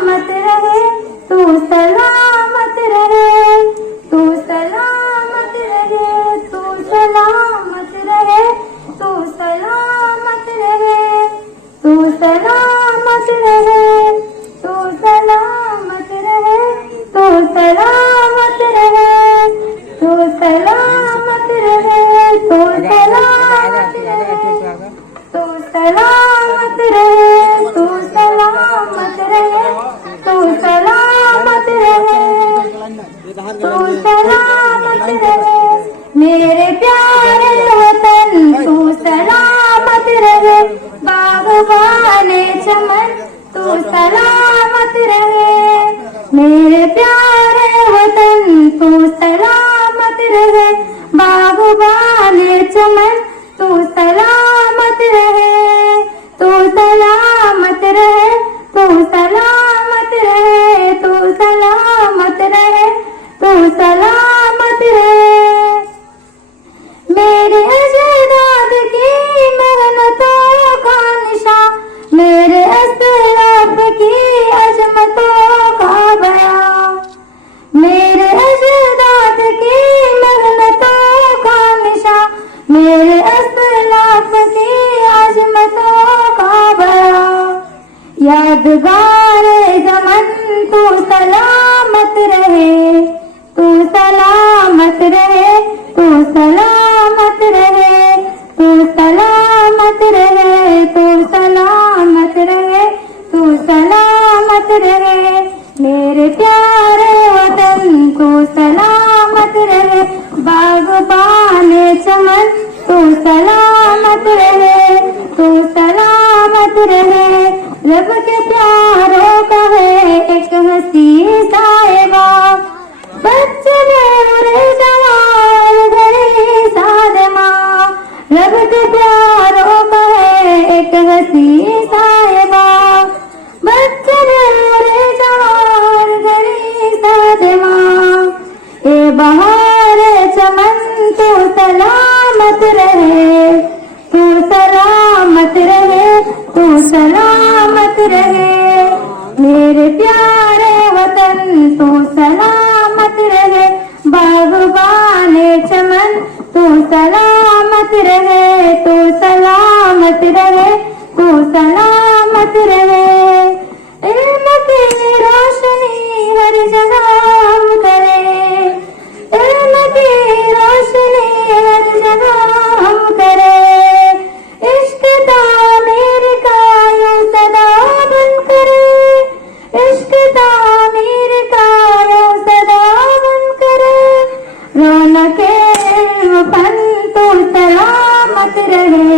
सलामत रहे, तू सलामत रहे, तू सलामत रहे, तू सलामत रहे, तू सलामत रहे, तू सलामत रहे, तू सलामत रहे, तू सलामत रहे, तू सलामत रहे, तू सलामत रहे, तू सलामत रहे, तू सलामत रहे, तू सलामत रहे, तू सलामत रहे, मेरे प्यारे वतन तू सलामत रहे, बागबाने चमन तू सलामत रहे, मेरे प्यारे वतन तू सलामत रहे, बागबाने चमन तू सलामत रहे, तू सलामत रहे, तू सलामत रहे, तू सलामत रहे, तू सलामत रहे, मेरे अजदाद की मेहनतों का निशान, मेरे असलाफ की अजमतों का बयां, मेरे अजदाद की मेहनतों का निशान, मेरे असलाफ की अजमतों का बयां, यादगार ज़मन तू सलामत रहे, तू सलामत रहे, तू सलामत रहे, तू सलामत रहे, तू सलामत रहे, तू सलामत रहे, मेरे प्यारे वतन तू सलामत रहे, बागबाने चमन तू सलामत रहे, तू सलामत रहे, रब के प्यारों का है एक हंसी साहिबा, बच्चे मेरे जवान घड़ी सादमा, रब के प्यारों का है एक हंसी साहिबा, बच्चे मेरे जवान घड़ी सादमा, ए बहार चमन तू सलामत रहे, तू सलामत रहे, तू सलामत रहे, मेरे प्यारे वतन तू सलामत रहे, बागबाने चमन तू सलामत रहे, तू सलामत रहे, तू सलामत रहे, इल्म की रोशनी हर जगह उतरे, इल्म की रोशनी हर जगह उतरे, इश्क तामीर का यूं सदा बन करे, इश्क तामीर का यूं सदा बन करे, रौनके इल्म फन तू सलामत रहे,